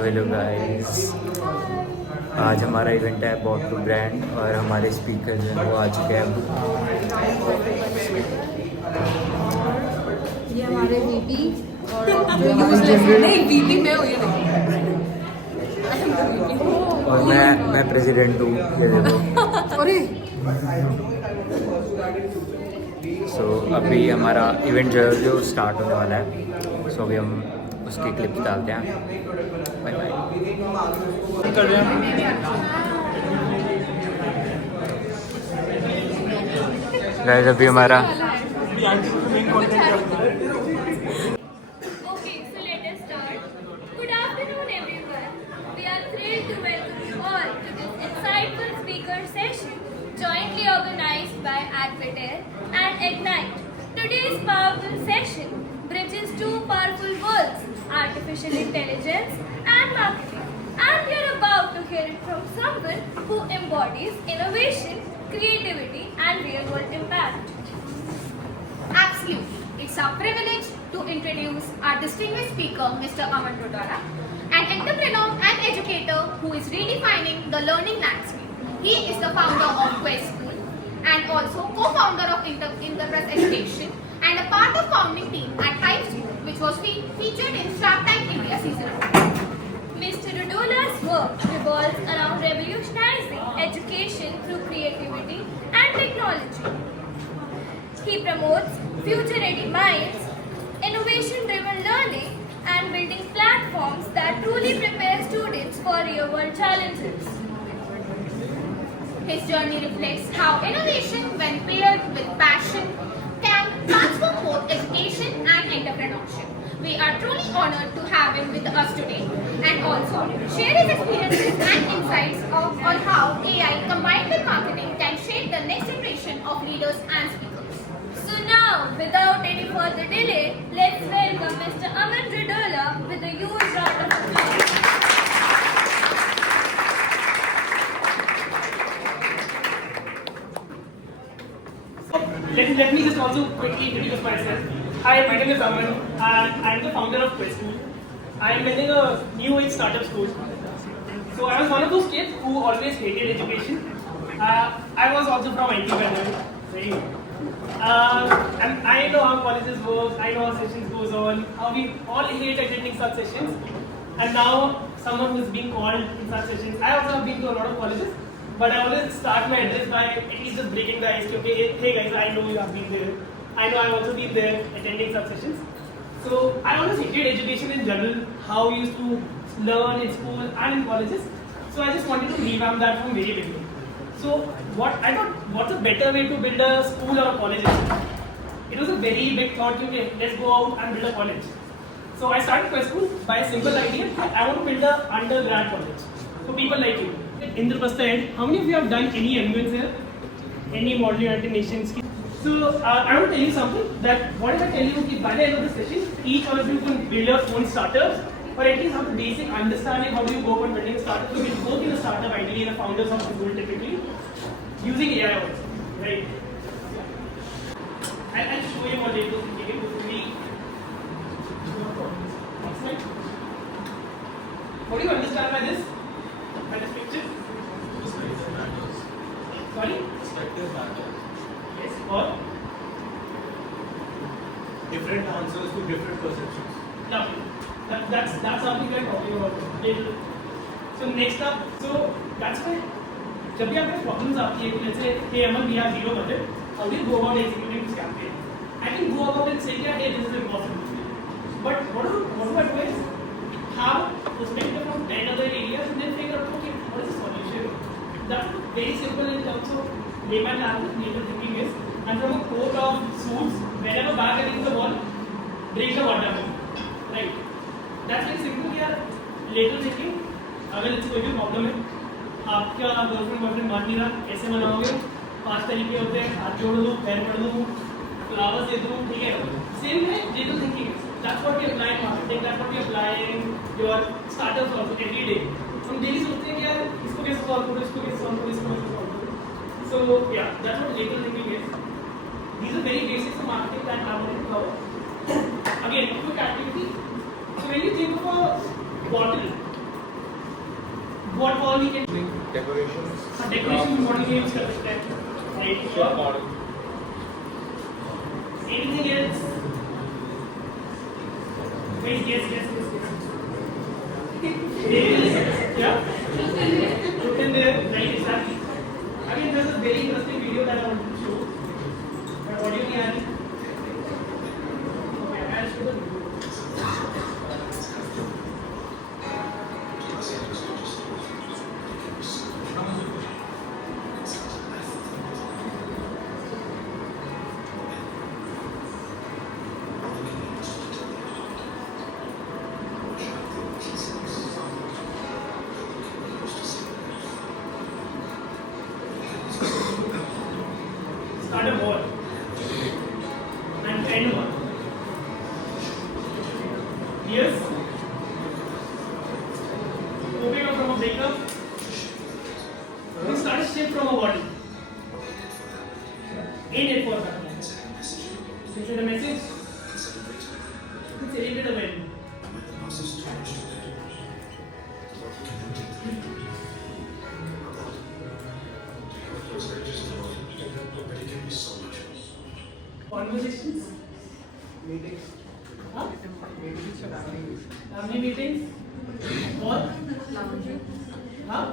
So hello guys, आज हमारा event है बॉट टू ब्रांड और हमारे स्पीकर जो हैं वो आ चुके हैं। ये हमारे वीपी और नहीं वीपी मैं हूँ ये और मैं प्रेसिडेंट हूँ, ये देखो। अरे सो अभी हमारा इवेंट जो स्टार्ट होने वाला है, सो अभी हम उसकी क्लिप डालते हैं। Bye bye. गाइस अभी हमारा Okay, so let us start. Good afternoon, everyone. We are thrilled to welcome you all to this insightful speaker session jointly organized by Advertair and Ignite. Today's powerful session bridges two powerful worlds, artificial intelligence and marketing. And we are about to hear it from someone who embodies innovation, creativity and real-world impact. Absolutely. It's our privilege to introduce our distinguished speaker, Mr. Aman Rodara, an entrepreneur and educator who is redefining the learning landscape. He is the founder of Quest School and also co-founder of Interpress Education and a part of founding team at Hive School, which was featured in Shark Tank India season 1. Mr. Rodola's work revolves around revolutionizing education through creativity and technology. He promotes future-ready minds, innovation-driven learning, and building platforms that truly prepare students for real-world challenges. His journey reflects how innovation, when paired with passion, can transform both education and entrepreneurship. We are truly honored to have him with us today and also share his experiences and insights on how AI combined with marketing can shape the next generation of leaders and speakers. So now, without any further delay, let's welcome Mr. Aman Rodola with a huge round of applause. Let me just also quickly introduce myself. Hi, my name is Aman and I am the founder of Quest School. I am building a new age startup school. So I was one of those kids who always hated education. I was also from IT background. And I know how colleges work, I know how sessions goes on, how we all hate attending such sessions. And now someone who is being called in such sessions. I also have been to a lot of colleges. But I always start my address by at least just breaking the ice. Okay, hey guys, I know you have been there. I know I've also been there attending such sessions. So I always hated education in general, how we used to learn in school and in colleges. So I just wanted to revamp that from very beginning. So I thought, what's a better way to build a school or a college? It was a very big thought. Okay, let's go out and build a college. So I started Quest School by a simple idea. I want to build an undergrad college for people like you. Indraprastha Ed, how many of you have done any MUNs here? Any Model United Nations? So I want to tell you something, that what if I tell you that by the end of the session, each one of you can build your own startups or at least have a basic understanding how do you go about building a startup. So we work in a startup ideally and the founders of the school typically using AI also, right? I'll show you what data thinking is. Next slide. What do you understand by this? By this picture? Sorry? Yes, or? Different answers to different perceptions. Lovely. That's something we are talking about. So next up, so that's why जब भी आपके problems आती है, let's say, hey Aman, we have zero budget. How do you go about executing this campaign? I can go about it and say, yeah, hey, this is impossible. But what do I advise? Have perspective from 10 other areas and then figure out, okay, what is the solution? That's very simple in terms of layman language, native thinking is, and from a coat of suits, whenever bag against the wall, break the water. Right? That's very simple. Yeah, later thinking, अगर इससे कोई भी problem है, आपका girlfriend boyfriend मान नहीं रहा, कैसे मनाओगे? 5 तरीके होते हैं, हाथ जोड़ दो, पैर पड़ दो, फ्लावर्स दे दो, ठीक है? सेम है digital thinking. That's what we apply in marketing. That's what we apply in your startups also every day. हम डेली सोचते हैं कि यार इसको कैसे सॉल्व करो, इसको कैसे सॉल्व करो, इसको कैसे सॉल्व करो. So yeah, that's what digital thinking is. These are very basics of marketing that I wanted to cover. Again, quick activity. So when you think of a bottle, what all we can Decorations. decoration model we use कर सकते हैं, right? Shop model. Anything else? Wait, yes. Yeah? Look in there, right, exactly. Again, there's a very interesting video that I want to show. But audio नहीं आ रही. Okay, I'll show the video. Start a war and end one. Yes. Moving on from a breakup, we start a shift from a body. End it for that. This is the message. We celebrate a wedding. Conversations? Meetings. Huh? Meetings and meetings. Family meetings? Or? Huh?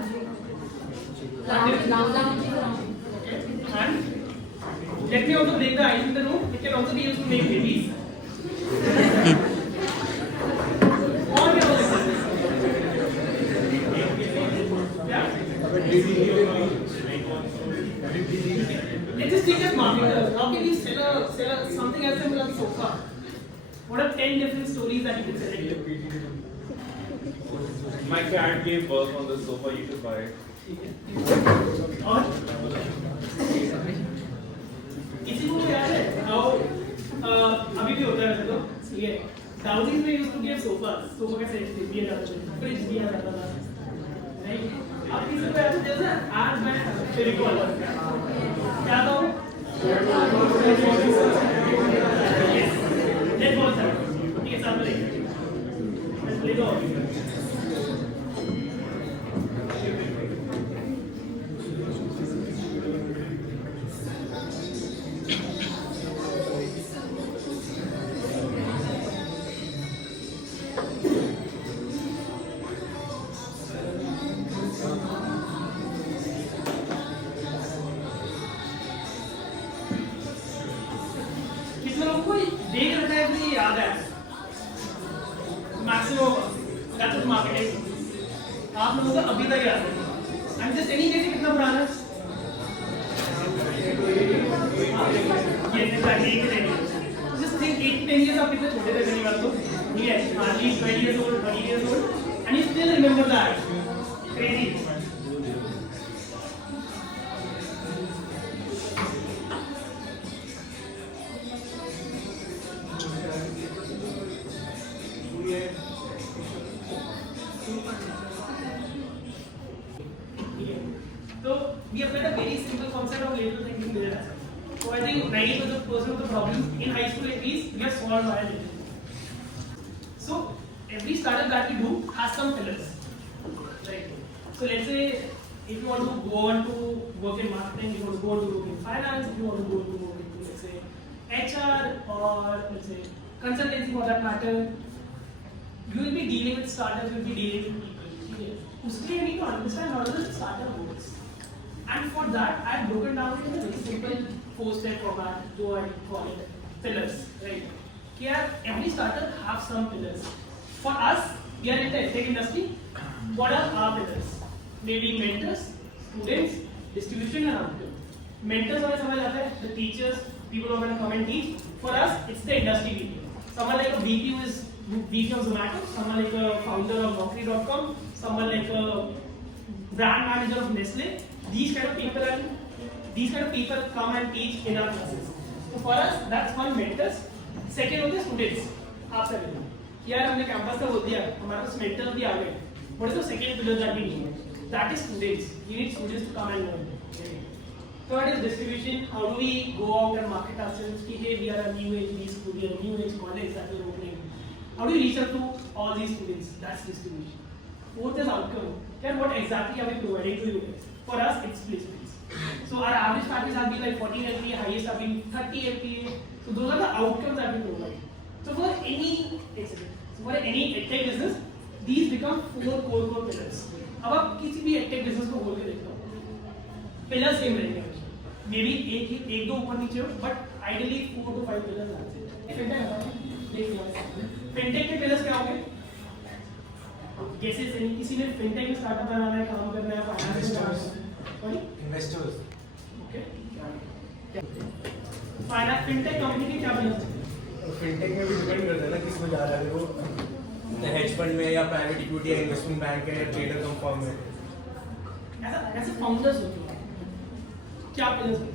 Okay. And let me also break the ice in the room. It can also be used to make babies. Or we also yeah. Let's just take as marketers. How can you sell something as simple as sofa? What are 10 different stories that you can select? My cat gave birth on the sofa, you should buy it. और किसी को याद है how अभी भी होता है वैसे तो ठीक है thousands में used to give sofas sofa का सेट दिया जाता था फ्रिज दिया जाता था नहीं अब किसी को याद है जैसे आज मैं रिकॉल क्या था वो लेट्स गो सर ठीक है साथ में लेंगे ले दो कितने लोगों को देख रखा है कि याद है मैक्सिमम दैट्स मार्केटिंग आप लोगों को अभी तक याद है एंड जस्ट एनी केस कितना पुराना है ये एग्जैक्टली जस्ट थिंक 8 10 इयर्स आप कितने छोटे थे पहली बात तो ठीक है hardly 20 years old 30 years old and you still remember that crazy So we applied a very simple concept of label thinking there as well. So I think 90% of the problems in high school at least we have solved via label. So every startup that we do has some pillars, right? So let's say if you want to go on to work in marketing, you want to go on to work in finance, if you want to go to work into let's say HR or let's say consultancy for that matter, you will be dealing with startups, you will be dealing with people. Uske you need to understand how does the startup works. And for that, I have broken down it in a very simple 4-step format, though I call it pillars, right? Here, every startup have some pillars. For us, we are in the tech industry. What are our pillars? Maybe mentors, students, distribution, and outcome. Mentors are the teachers, people who are going to come and teach. For us, it's the industry VP. Someone like a VP who is VP of Zomato, someone like a founder of Naukri.com, someone like a brand manager of Nestle. These kind of people come and teach in our classes. So for us, that's one mentors. Second होते हैं students. आप सब यार हमने campus का बोल दिया, हमारे पास mentors भी आ गए. What is the second pillar that we need? That is students. We need students to come and learn. Third is distribution. How do we go out and market ourselves? Ki hey, we are a new age school, new age college that we are opening. How do we reach out to all these students? That's distribution. Fourth is outcome. Then what exactly are we providing to you guys? For us, it's placements. So our average packages have been like 14 LPA, highest have been 30 LPA. So those are the outcomes that we provide. So for any edtech business, these become 4 core pillars. अब आप किसी भी edtech business को बोल के देखो, pillars same रहेंगे. Maybe एक दो ऊपर नीचे हो, but ideally 4 to 5 pillars आते हैं. Fintech के pillars क्या होंगे? जैसे किसी ने fintech में startup बनाना है, काम करना है, finance Investors. Okay. Finance fintech company के क्या pillars? फिनटेक में भी डिपेंड करता है ना किस में जा रहा है वो हेज फंड में या प्राइवेट इक्विटी या इन्वेस्टमेंट बैंक है या ट्रेडर कम फर्म में ऐसे फाउंडर्स होते हैं क्या pillars होते हैं?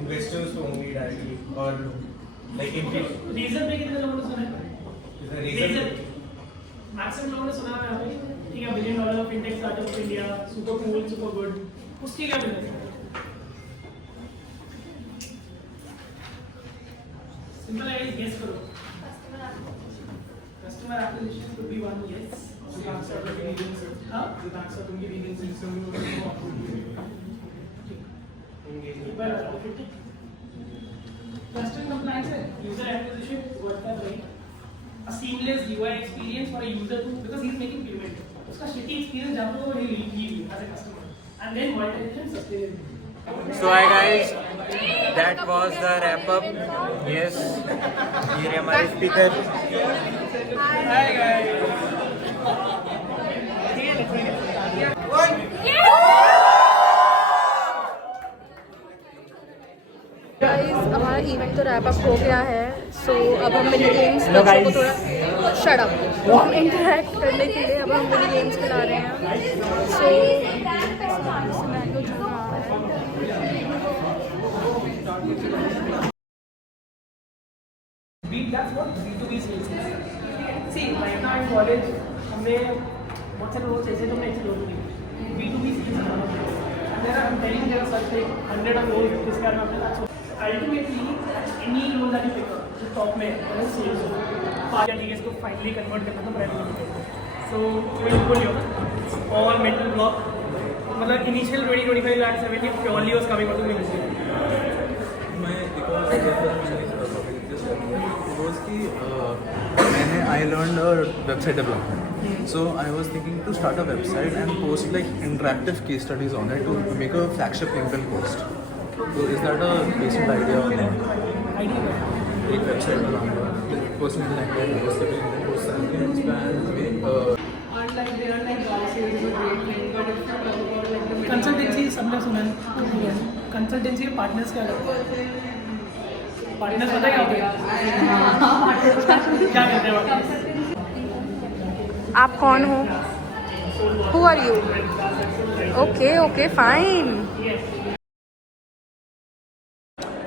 इन्वेस्टर्स तो होंगे डायरेक्टली और लाइक रीजन में कितने लोगों ने सुना है? रीजन मैक्सिमम लोगों ने सुना है यहाँ पे ठीक है $1 billion fintech startup of India super cool super good उसके क्या pillars हैं? Simple I guess करो. Customer acquisition could be one yes. हाँ? Customer compliance है. User acquisition word का right. A seamless UI experience for a user to because he is making payment. उसका shitty experience जहाँ पे वो he will leave you as a customer. And then monetization sustainability. So hi guys, that was the wrap up. Yes, ये रहे हमारे speaker. Hi guys. Guys हमारा event तो wrap up हो गया है. सो अब हम मिनी गेम्स बच्चों को थोड़ा शट अप हम इंटरेक्ट करने के लिए अब हम मिनी गेम्स खिला रहे हैं. सो सिनेरियो चल रहा है. That's what B2B sales is. See, right now in college, हमने बहुत सारे रोल्स ऐसे तो मैं एक्सप्लोर नहीं. B2B sales है. I'm telling you there are such like 100 of roles this kind of thing. So ultimately, any role that you pick up, जो top में है, वो sales हो. पाँच या इसको finally convert करना तो brand में. So will pull your all mental block. मतलब initial 20-25 lakhs revenue purely was coming out of the I learned website development. So I was thinking to start a website and post like interactive case studies on it to make a flagship LinkedIn post. So is that a basic idea or not? एक website बनाऊंगा, personal LinkedIn post के LinkedIn post करके expand make consultancy सबने सुना है. Consultancy के partners क्या करते हैं? पार्टनर्स पता क्या होते हैं? क्या करते हैं? आप कौन हो? Who are you? Okay, fine.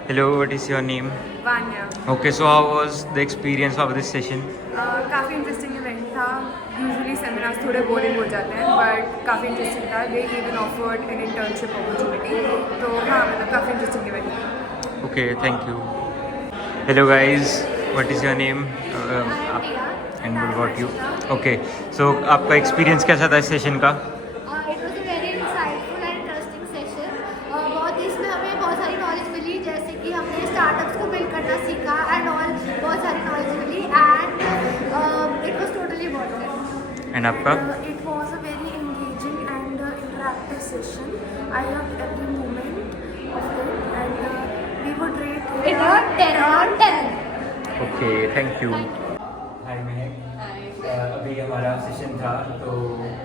Hello, what is your name? Vanya. Okay, so how was the experience of this session? काफ़ी इंटरेस्टिंग इवेंट था. यूजुअली सेमिनार्स थोड़े बोरिंग हो जाते हैं बट काफ़ी इंटरेस्टिंग था. They even offered an internship opportunity. तो हाँ मतलब काफ़ी इंटरेस्टिंग इवेंट था. Okay, thank you. Hello guys, what is your name? And what about you? Okay, so आपका experience कैसा था इस सेशन का? It was a very insightful and interesting session. बहुत इसमें हमें बहुत सारी नॉलेज मिली जैसे कि हमने स्टार्टअप्स को बिल्ड करना सीखा एंड ऑल. बहुत सारी नॉलेज मिली and it was totally worth And आपका? It was a very engaging and interactive session. I loved every moment of it and we would rate It was 10 on 10. Okay, thank you. Hi महक. अभी हमारा session था तो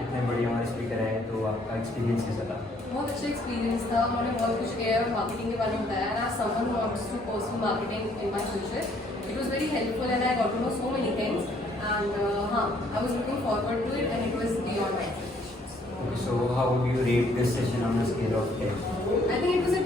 इतने बड़े हमारे speaker आए तो आपका एक्सपीरियंस कैसा था? बहुत अच्छा एक्सपीरियंस था. उन्होंने बहुत कुछ किया और मार्केटिंग के बारे में बताया. And as someone who wants to pursue marketing in my future. It was very helpful and I got to know so many things and हाँ I was looking forward to it and it was beyond my expectations. So how would you rate this session on a scale of 10? I think it was a